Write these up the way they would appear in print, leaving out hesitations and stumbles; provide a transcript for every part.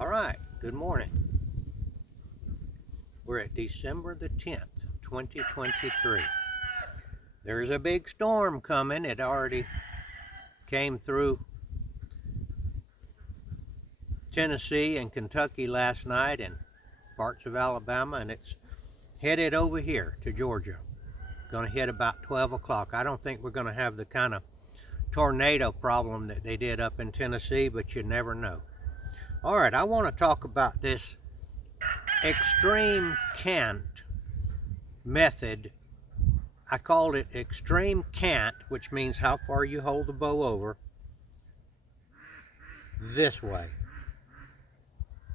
All right, good morning. We're at December the 10th, 2023. There's a big storm coming. It already came through Tennessee and Kentucky last night and parts of Alabama, and it's headed over here to Georgia. Going to hit about 12 o'clock. I don't think we're going to have the kind of tornado problem that they did up in Tennessee, but you never know. All right, I want to talk about this extreme cant method. I called it extreme cant, which means how far you hold the bow over this way.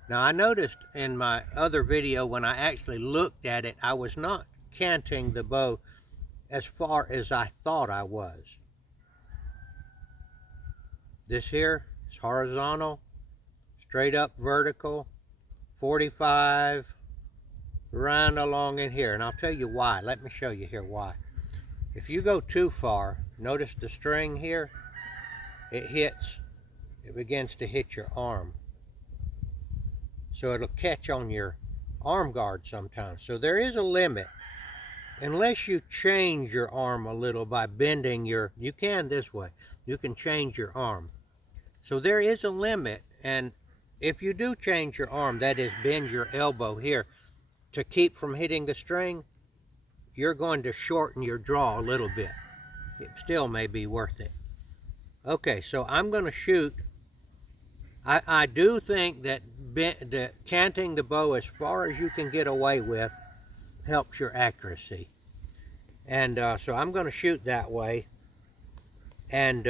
Now I noticed in my other video when I actually looked at it, I was not canting the bow as far as I thought I was. This here is horizontal, straight up vertical, 45, round along in here. And I'll tell you why. Let me show you here why. If you go too far, notice the string here, it begins to hit your arm. So it'll catch on your arm guard sometimes. So there is a limit. Unless you change your arm a little by bending you can this way. You can change your arm. So there is a limit, and if you do change your arm, that is bend your elbow here to keep from hitting the string, you're going to shorten your draw a little bit. It still may be worth it. Okay, so I'm going to shoot. I do think that canting the bow as far as you can get away with helps your accuracy. And so I'm going to shoot that way. And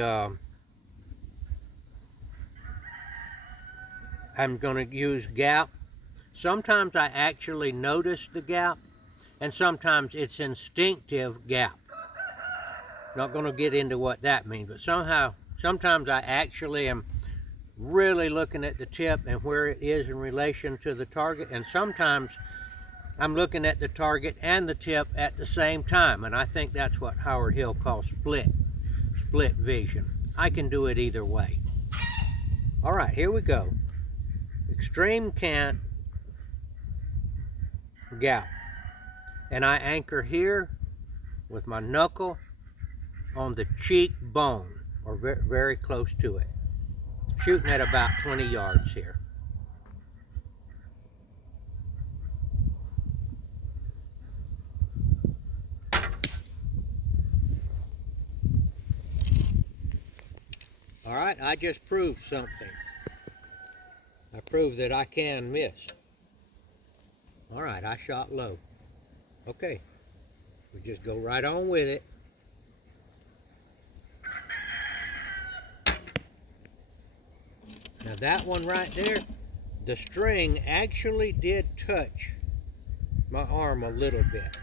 I'm going to use gap. Sometimes I actually notice the gap, and sometimes it's instinctive gap. Not going to get into what that means, but sometimes I actually am really looking at the tip and where it is in relation to the target, and sometimes I'm looking at the target and the tip at the same time, and I think that's what Howard Hill calls split vision. I can do it either way. All right, here we go. Extreme cant, gap, and I anchor here with my knuckle on the cheek bone, or very close to it. Shooting at about 20 yards here. All right, I just proved something. I proved that I can miss. All right, I shot low. Okay, we just go right on with it. Now that one right there, the string actually did touch my arm a little bit,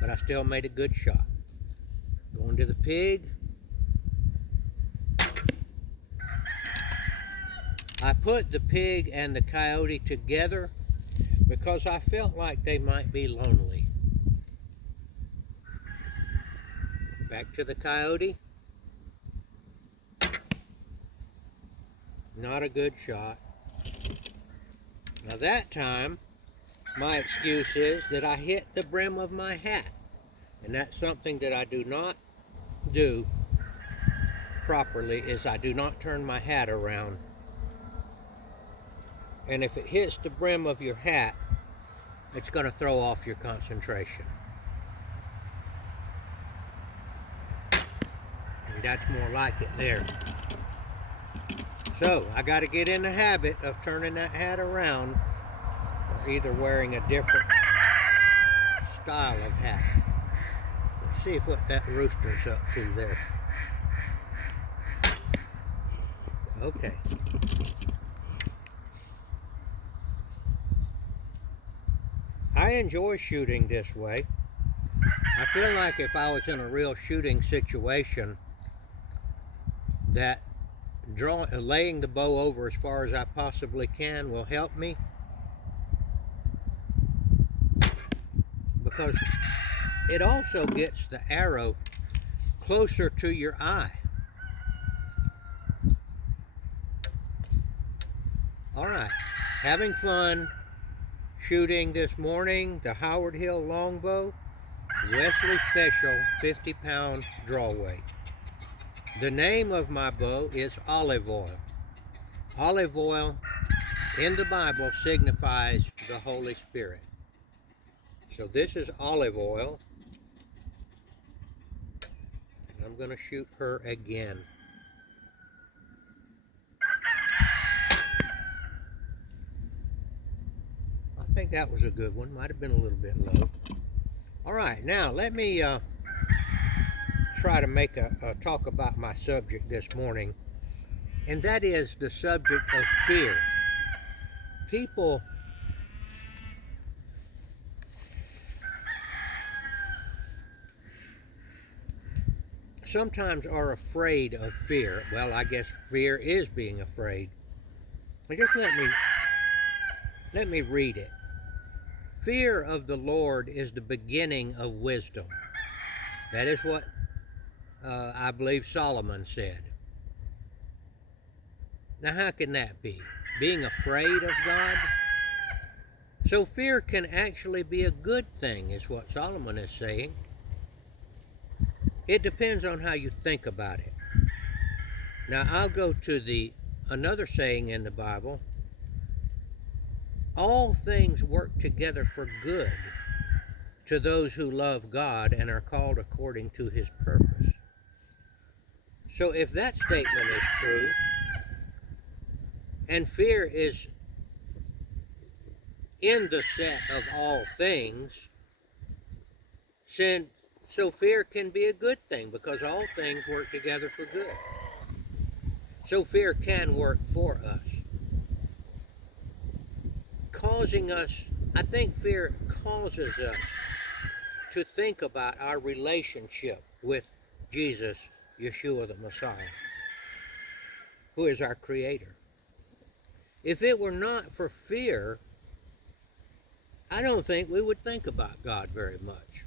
but I still made a good shot. Going to the pig. I put the pig and the coyote together because I felt like they might be lonely. Back to the coyote. Not a good shot. Now that time, my excuse is that I hit the brim of my hat. And that's something that I do not do properly, is I do not turn my hat around. And if it hits the brim of your hat, it's going to throw off your concentration. And that's more like it there. So I got to get in the habit of turning that hat around, or either wearing a different style of hat. Let's see what that rooster's up to there. Okay. I enjoy shooting this way. I feel like if I was in a real shooting situation, that laying the bow over as far as I possibly can will help me, because it also gets the arrow closer to your eye. All right, having fun shooting this morning the Howard Hill longbow, Wesley Special 50-pound draw weight. The name of my bow is olive oil. Olive oil in the Bible signifies the Holy Spirit. So this is olive oil. I'm going to shoot her again. I think that was a good one. Might have been a little bit low. All right, now let me try to make a talk about my subject this morning, and that is the subject of fear. People sometimes are afraid of fear. Well, I guess fear is being afraid. And just let me read it. Fear of the Lord is the beginning of wisdom. That is what I believe Solomon said. Now, how can that be? Being afraid of God? So fear can actually be a good thing, is what Solomon is saying. It depends on how you think about it. Now, I'll go to another saying in the Bible. All things work together for good to those who love God and are called according to his purpose. So if that statement is true, and fear is in the set of all things, so fear can be a good thing because all things work together for good. So fear can work for us. I think fear causes us to think about our relationship with Jesus, Yeshua the Messiah, who is our Creator. If it were not for fear, I don't think we would think about God very much.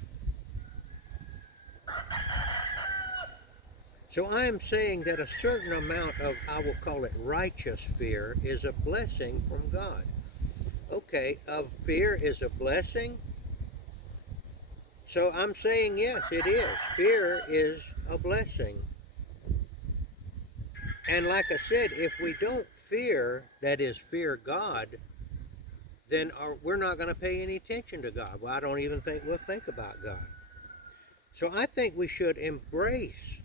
So I am saying that a certain amount of, I will call it righteous fear, is a blessing from God. Okay, fear is a blessing. So I'm saying yes, it is. Fear is a blessing. And like I said, if we don't fear, that is, fear God, then we're not going to pay any attention to God. Well, I don't even think we'll think about God. So I think we should embrace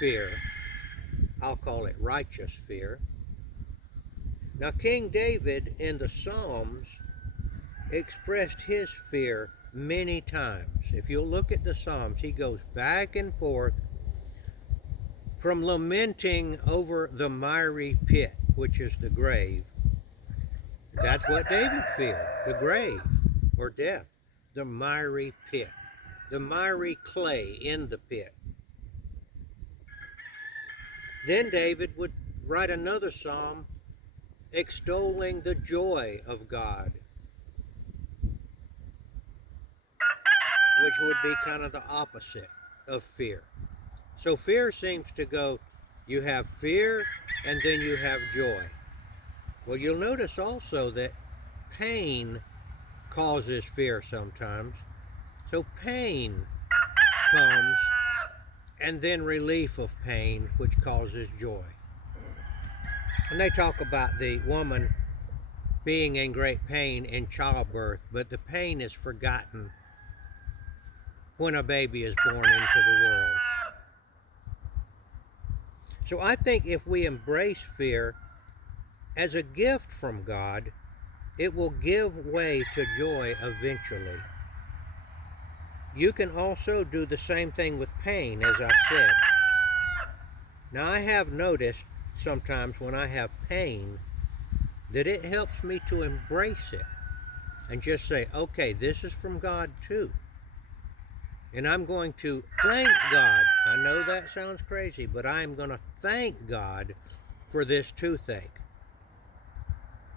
fear. I'll call it righteous fear. Now, King David in the Psalms expressed his fear many times. If you'll look at the Psalms, he goes back and forth from lamenting over the miry pit, which is the grave. That's what David feared, the grave or death, the miry pit, the miry clay in the pit. Then David would write another psalm extolling the joy of God, which would be kind of the opposite of fear. So fear seems to go, you have fear and then you have joy. Well, you'll notice also that pain causes fear sometimes. So pain comes and then relief of pain, which causes joy. And they talk about the woman being in great pain in childbirth, but the pain is forgotten when a baby is born into the world. So I think if we embrace fear as a gift from God, it will give way to joy eventually. You can also do the same thing with pain, as I said. Now, I have noticed sometimes when I have pain that it helps me to embrace it and just say, okay, this is from God too. And I'm going to thank God. I know that sounds crazy, but I'm going to thank God for this toothache.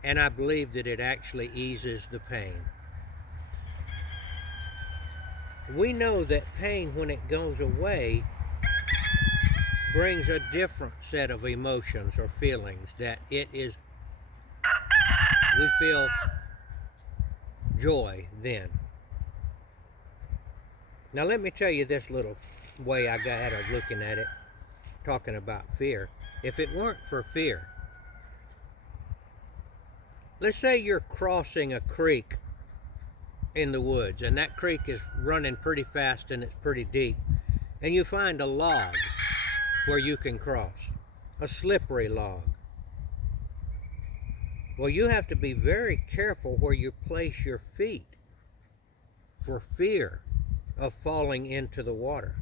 And I believe that it actually eases the pain. We know that pain, when it goes away, brings a different set of emotions or feelings, that it is we feel joy then. Now let me tell you this little way I got of looking at it, talking about fear. If it weren't for fear, let's say you're crossing a creek in the woods, and that creek is running pretty fast and it's pretty deep, and you find a log where you can cross, a slippery log. Well, you have to be very careful where you place your feet for fear of falling into the water.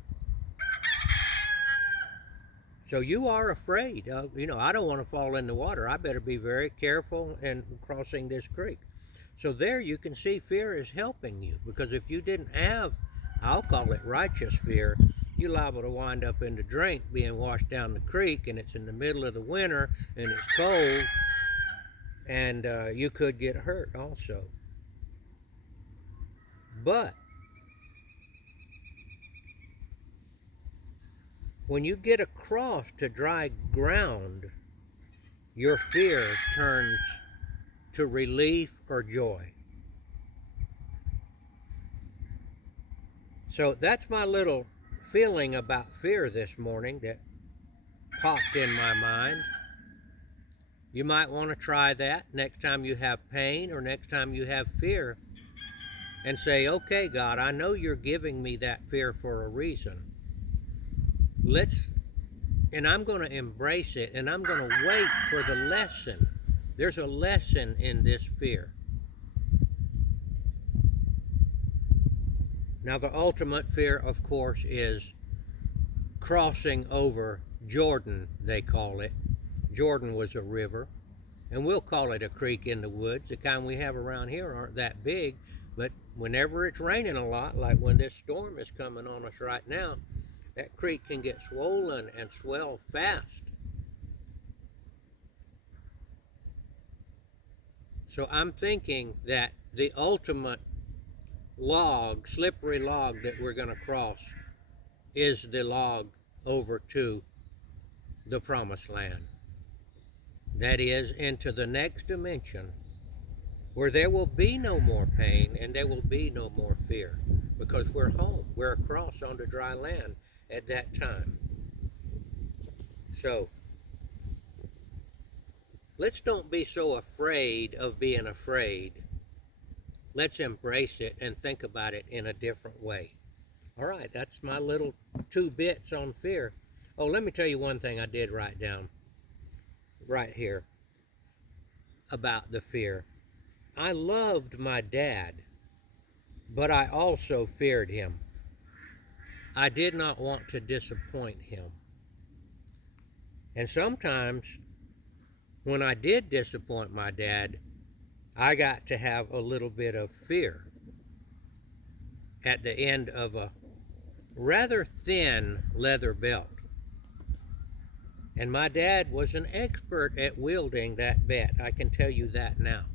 So you are afraid of, I don't want to fall in the water. I better be very careful in crossing this creek. So there you can see fear is helping you, because if you didn't have, I'll call it righteous fear, you're liable to wind up in the drink being washed down the creek, and it's in the middle of the winter and it's cold, and you could get hurt also. But when you get across to dry ground, your fear turns to relief or joy. So that's my little feeling about fear this morning that popped in my mind. You might want to try that next time you have pain or next time you have fear, and say, okay, God, I know you're giving me that fear for a reason. And I'm going to embrace it, and I'm going to wait for the lesson. There's a lesson in this fear. Now, the ultimate fear, of course, is crossing over Jordan, they call it. Jordan was a river, and we'll call it a creek in the woods. The kind we have around here aren't that big, but whenever it's raining a lot, like when this storm is coming on us right now, that creek can get swollen and swell fast. So I'm thinking that the ultimate log, slippery log that we're going to cross is the log over to the promised land. That is, into the next dimension, where there will be no more pain and there will be no more fear, because we're home. We're across onto dry land at that time. So let's don't be so afraid of being afraid. Let's embrace it and think about it in a different way. All right, that's my little 2 bits on fear. Oh, let me tell you one thing I did write down right here about the fear. I loved my dad, but I also feared him. I did not want to disappoint him. And sometimes when I did disappoint my dad, I got to have a little bit of fear at the end of a rather thin leather belt. And my dad was an expert at wielding that bat, I can tell you that now.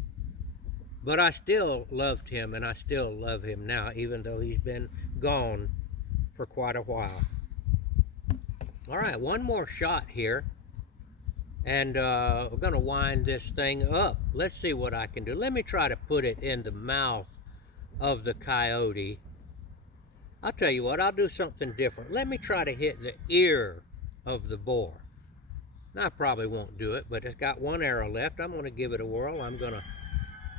But I still loved him, and I still love him now, even though he's been gone for quite a while. All right, one more shot here, and we're going to wind this thing up. Let's see what I can do. Let me try to put it in the mouth of the coyote. I'll tell you what, I'll do something different. Let me try to hit the ear of the boar. Now, I probably won't do it, but it's got 1 arrow left. I'm going to give it a whirl. I'm going to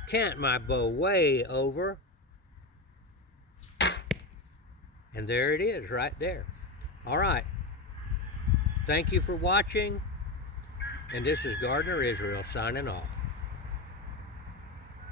cant my bow way over. And there it is, right there. All right. Thank you for watching. And this is Gardner Israel signing off.